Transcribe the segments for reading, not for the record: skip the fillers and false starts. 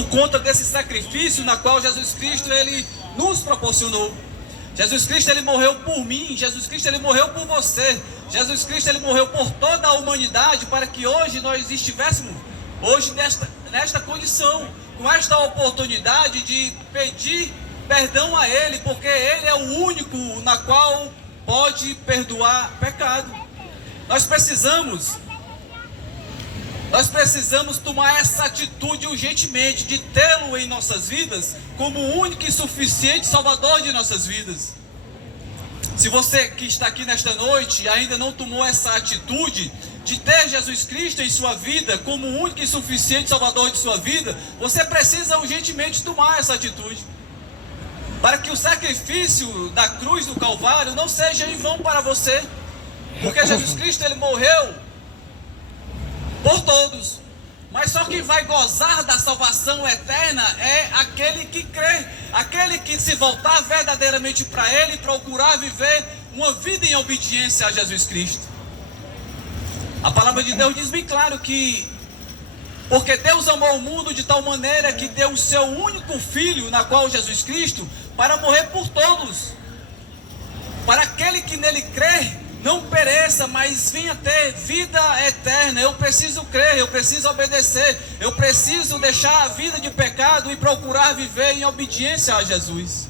por conta desse sacrifício na qual Jesus Cristo ele nos proporcionou. Jesus Cristo ele morreu por mim, Jesus Cristo ele morreu por você, Jesus Cristo ele morreu por toda a humanidade para que hoje nós estivéssemos hoje nesta condição, com esta oportunidade de pedir perdão a Ele, porque Ele é o único na qual pode perdoar pecado. Nós precisamos tomar essa atitude urgentemente de tê-lo em nossas vidas como o único e suficiente Salvador de nossas vidas. Se você que está aqui nesta noite ainda não tomou essa atitude de ter Jesus Cristo em sua vida como o único e suficiente Salvador de sua vida, você precisa urgentemente tomar essa atitude, para que o sacrifício da cruz do Calvário não seja em vão para você, porque Jesus Cristo ele morreu por todos, mas só quem vai gozar da salvação eterna é aquele que crê, aquele que se voltar verdadeiramente para Ele e procurar viver uma vida em obediência a Jesus Cristo. A palavra de Deus diz bem claro que porque Deus amou o mundo de tal maneira que deu o seu único Filho, na qual Jesus Cristo, para morrer por todos, para aquele que nele crê não pereça, mas venha ter vida eterna. Eu preciso crer, eu preciso obedecer, eu preciso deixar a vida de pecado e procurar viver em obediência a Jesus.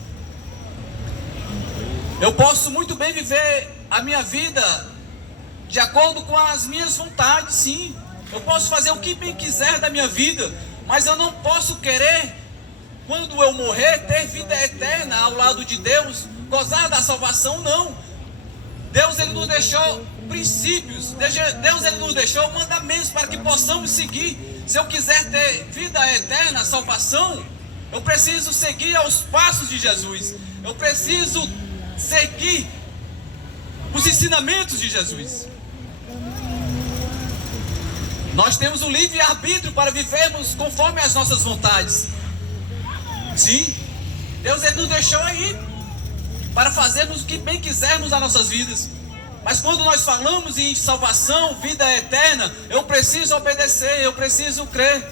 Eu posso muito bem viver a minha vida de acordo com as minhas vontades, sim. Eu posso fazer o que bem quiser da minha vida, mas eu não posso querer, quando eu morrer, ter vida eterna ao lado de Deus, gozar da salvação, não. Deus ele nos deixou princípios, Deus ele nos deixou mandamentos para que possamos seguir. Se eu quiser ter vida eterna, salvação, eu preciso seguir aos passos de Jesus. Eu preciso seguir os ensinamentos de Jesus. Nós temos o livre-arbítrio para vivermos conforme as nossas vontades. Sim, Deus ele nos deixou aí para fazermos o que bem quisermos nas nossas vidas. Mas quando nós falamos em salvação, vida eterna, eu preciso obedecer, eu preciso crer.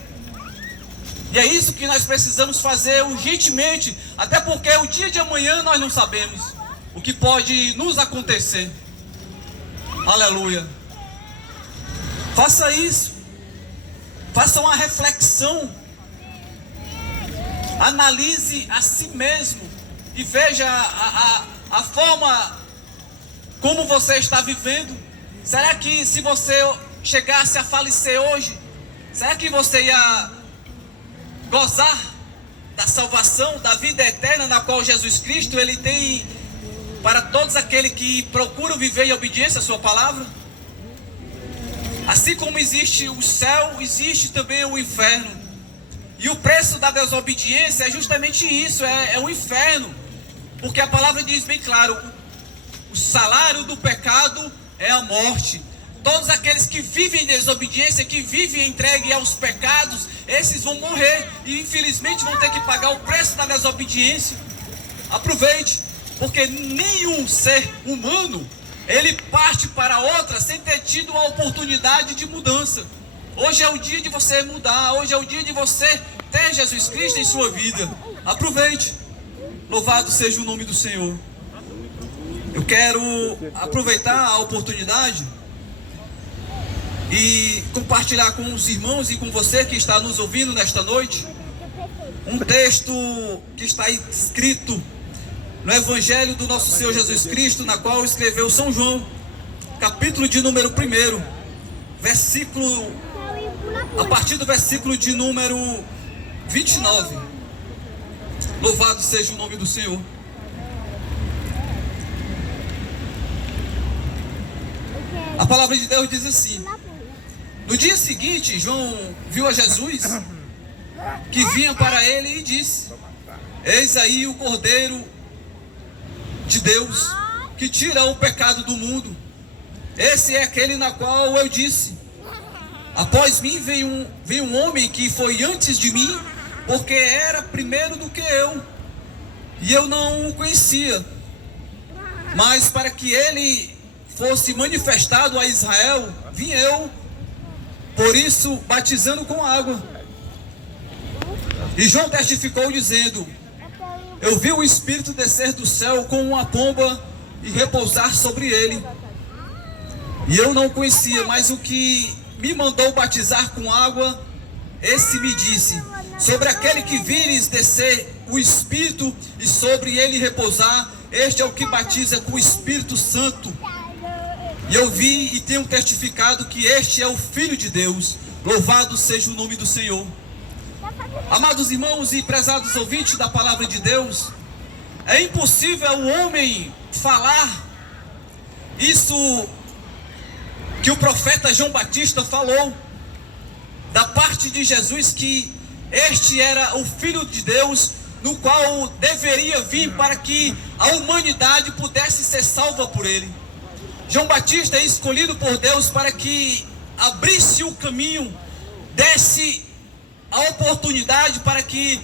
E é isso que nós precisamos fazer urgentemente, até porque o dia de amanhã nós não sabemos o que pode nos acontecer. Aleluia. Faça isso. Faça uma reflexão. Analise a si mesmo. E veja a forma como você está vivendo. Será que se você chegasse a falecer hoje, será que você ia gozar da salvação, da vida eterna na qual Jesus Cristo ele tem para todos aqueles que procuram viver em obediência à sua palavra? Assim como existe o céu, existe também o inferno. E o preço da desobediência é justamente isso, é o inferno. Porque a palavra diz bem claro, o salário do pecado é a morte. Todos aqueles que vivem em desobediência, que vivem entregue aos pecados, esses vão morrer e infelizmente vão ter que pagar o preço da desobediência. Aproveite, porque nenhum ser humano, ele parte para outra sem ter tido a oportunidade de mudança. Hoje é o dia de você mudar, hoje é o dia de você ter Jesus Cristo em sua vida. Aproveite. Louvado seja o nome do Senhor. Eu quero aproveitar a oportunidade e compartilhar com os irmãos e com você que está nos ouvindo nesta noite um texto que está escrito no Evangelho do nosso Senhor Jesus Cristo, na qual escreveu São João, capítulo de número 1, versículo, a partir do versículo de número 29. Louvado seja o nome do Senhor. A palavra de Deus diz assim: no dia seguinte, João viu a Jesus que vinha para ele e disse: eis aí o Cordeiro de Deus que tira o pecado do mundo. Esse é aquele na qual eu disse: após mim vem um homem que foi antes de mim, porque era primeiro do que eu, e eu não o conhecia. Mas para que ele fosse manifestado a Israel, vim eu, por isso batizando com água. E João testificou dizendo: eu vi o Espírito descer do céu com uma pomba e repousar sobre ele. E eu não conhecia, mas o que me mandou batizar com água, esse me disse: sobre aquele que vires descer o Espírito e sobre ele repousar, este é o que batiza com o Espírito Santo. E eu vi e tenho testificado que este é o Filho de Deus. Louvado seja o nome do Senhor. Amados irmãos e prezados ouvintes da palavra de Deus, é impossível o homem falar isso que o profeta João Batista falou da parte de Jesus, que este era o Filho de Deus, no qual deveria vir para que a humanidade pudesse ser salva por ele. João Batista é escolhido por Deus para que abrisse o caminho, desse a oportunidade para que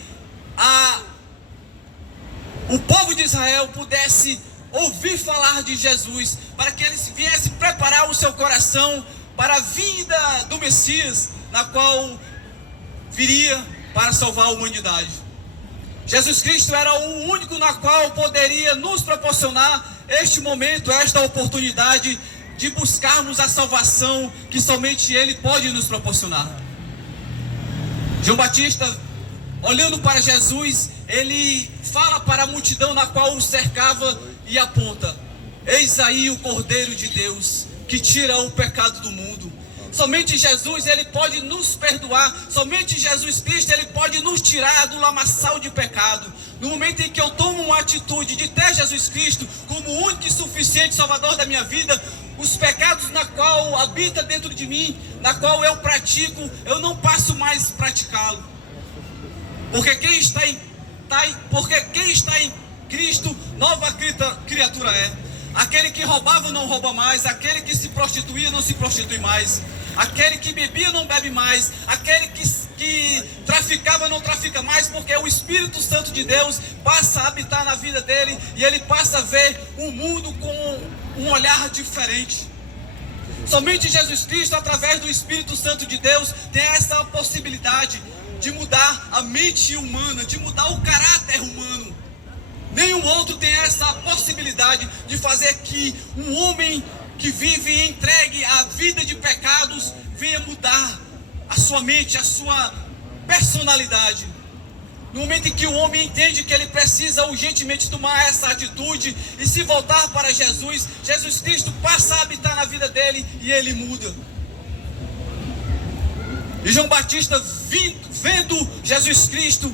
o povo de Israel pudesse ouvir falar de Jesus, para que eles viessem preparar o seu coração para a vinda do Messias, na qual viria para salvar a humanidade. Jesus Cristo era o único na qual poderia nos proporcionar este momento, esta oportunidade de buscarmos a salvação que somente Ele pode nos proporcionar. João Batista, olhando para Jesus, ele fala para a multidão na qual o cercava e aponta: eis aí o Cordeiro de Deus, que tira o pecado do mundo. Somente Jesus, ele pode nos perdoar. Somente Jesus Cristo, ele pode nos tirar do lamaçal de pecado. No momento em que eu tomo uma atitude de ter Jesus Cristo como o único e suficiente Salvador da minha vida, os pecados na qual habita dentro de mim, na qual eu pratico, eu não passo mais praticá-lo. Porque quem está em Cristo, nova criatura é. Aquele que roubava não rouba mais, aquele que se prostituía não se prostitui mais, aquele que bebia não bebe mais, aquele que traficava não trafica mais, porque o Espírito Santo de Deus passa a habitar na vida dele e ele passa a ver o mundo com um olhar diferente. Somente Jesus Cristo, através do Espírito Santo de Deus, tem essa possibilidade de mudar a mente humana, de mudar o caráter humano. Nenhum outro tem essa possibilidade de fazer que um homem que vive e entregue a vida de pecados venha mudar a sua mente, a sua personalidade. No momento em que o homem entende que ele precisa urgentemente tomar essa atitude e se voltar para Jesus, Jesus Cristo passa a habitar na vida dele e ele muda. E João Batista, vendo Jesus Cristo,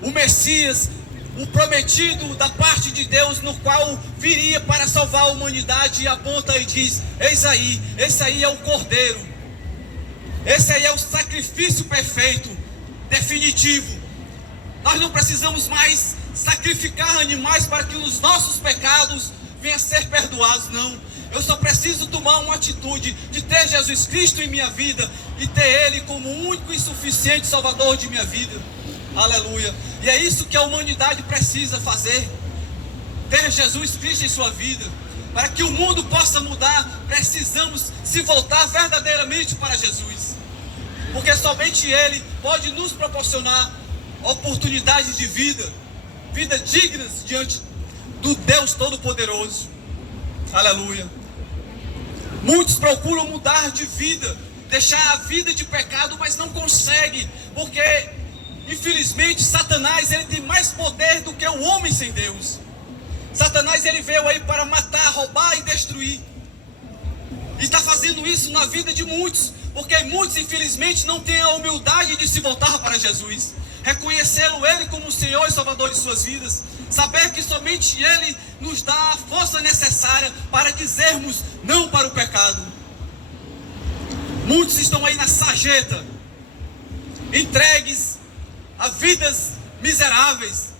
o Messias, o prometido da parte de Deus, no qual viria para salvar a humanidade, e aponta e diz: eis aí, esse aí é o Cordeiro, esse aí é o sacrifício perfeito, definitivo. Nós não precisamos mais sacrificar animais para que os nossos pecados venham a ser perdoados, não. Eu só preciso tomar uma atitude de ter Jesus Cristo em minha vida e ter Ele como o único e suficiente Salvador de minha vida. Aleluia. E é isso que a humanidade precisa fazer: ter Jesus Cristo em sua vida. Para que o mundo possa mudar, precisamos se voltar verdadeiramente para Jesus, porque somente Ele pode nos proporcionar oportunidades de vida dignas diante do Deus Todo-Poderoso. Aleluia. Muitos procuram mudar de vida, deixar a vida de pecado, mas não conseguem, porque infelizmente Satanás, ele tem mais poder do que o homem sem Deus. Satanás, ele veio aí para matar, roubar e destruir, e está fazendo isso na vida de muitos, porque muitos infelizmente não têm a humildade de se voltar para Jesus, reconhecê-lo Ele como o Senhor e Salvador de suas vidas, saber que somente Ele nos dá a força necessária para dizermos não para o pecado. Muitos estão aí na sarjeta, entregues a vidas miseráveis,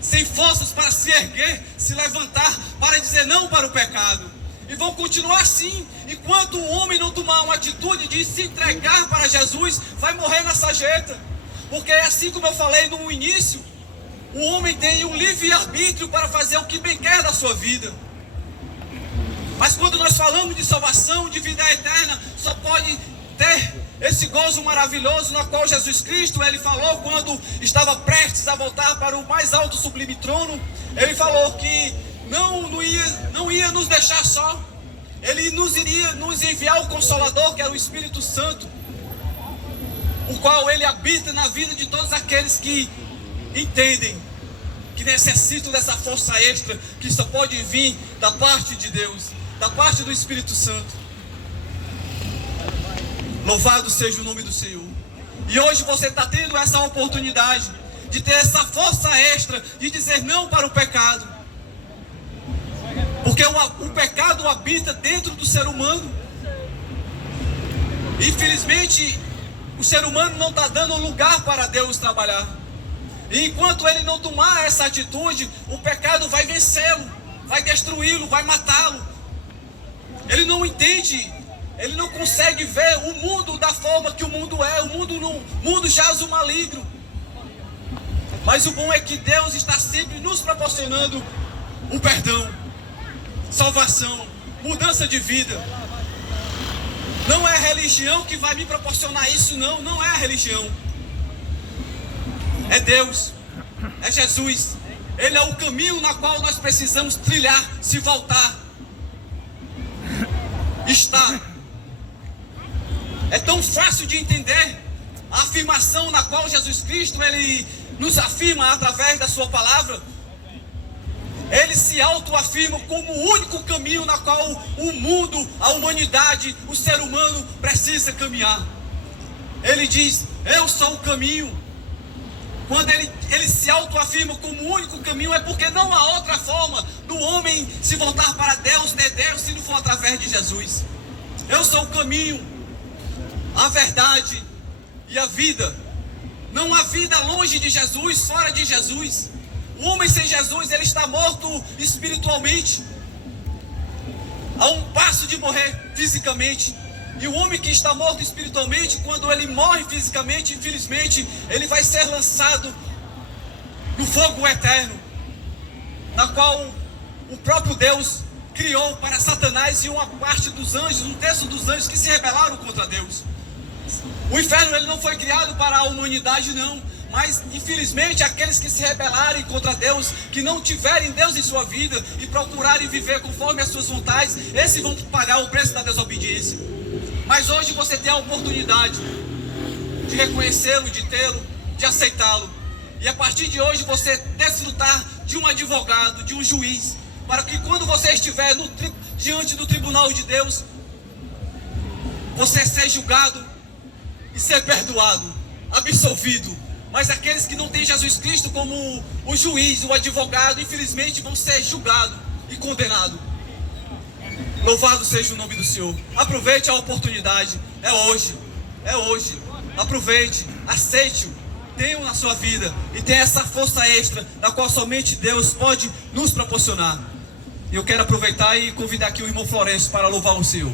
sem forças para se erguer, se levantar, para dizer não para o pecado, e vão continuar assim, enquanto o homem não tomar uma atitude de se entregar para Jesus, vai morrer na sarjeta. Porque assim como eu falei no início, o homem tem um livre-arbítrio para fazer o que bem quer da sua vida. Mas quando nós falamos de salvação, de vida eterna, só pode ter esse gozo maravilhoso na qual Jesus Cristo, ele falou quando estava prestes a voltar para o mais alto sublime trono. Ele falou que não ia nos deixar só. Ele iria nos enviar o Consolador, que era o Espírito Santo, o qual ele habita na vida de todos aqueles que entendem que necessitam dessa força extra que só pode vir da parte de Deus, da parte do Espírito Santo. Louvado seja o nome do Senhor. E hoje você está tendo essa oportunidade de ter essa força extra de dizer não para o pecado, porque o pecado habita dentro do ser humano. Infelizmente, o ser humano não está dando lugar para Deus trabalhar. E enquanto ele não tomar essa atitude, o pecado vai vencê-lo, vai destruí-lo, vai matá-lo. Ele não entende, ele não consegue ver o mundo da forma que o mundo é. O mundo jaz o maligno. Mas o bom é que Deus está sempre nos proporcionando o perdão, salvação, mudança de vida. Não é a religião que vai me proporcionar isso, não é a religião. É Deus, é Jesus. Ele é o caminho na qual nós precisamos trilhar, se voltar. Está. É tão fácil de entender a afirmação na qual Jesus Cristo, ele nos afirma através da sua palavra. Ele se autoafirma como o único caminho na qual o mundo, a humanidade, o ser humano precisa caminhar. Ele diz: eu sou o caminho. Quando ele se autoafirma como o único caminho, é porque não há outra forma do homem se voltar para Deus, ter Deus, se não for através de Jesus. Eu sou o caminho, a verdade e a vida. Não há vida longe de Jesus, fora de Jesus. O homem sem Jesus, ele está morto espiritualmente, a um passo de morrer fisicamente. E o homem que está morto espiritualmente, quando ele morre fisicamente, infelizmente, ele vai ser lançado no fogo eterno, na qual o próprio Deus criou para Satanás e uma parte dos anjos, um terço dos anjos que se rebelaram contra Deus. O inferno, ele não foi criado para a humanidade, não. Mas, infelizmente, aqueles que se rebelarem contra Deus, que não tiverem Deus em sua vida e procurarem viver conforme as suas vontades, esses vão pagar o preço da desobediência. Mas hoje você tem a oportunidade de reconhecê-lo, de tê-lo, de aceitá-lo. E a partir de hoje você desfrutar de um advogado, de um juiz, para que quando você estiver diante do tribunal de Deus, você ser julgado e ser perdoado, absolvido. Mas aqueles que não têm Jesus Cristo como o juiz, o advogado, infelizmente vão ser julgados e condenados. Louvado seja o nome do Senhor. Aproveite a oportunidade. É hoje. É hoje. Aproveite. Aceite-o. Tenha-o na sua vida. E tenha essa força extra, da qual somente Deus pode nos proporcionar. E eu quero aproveitar e convidar aqui o irmão Florencio para louvar o Senhor.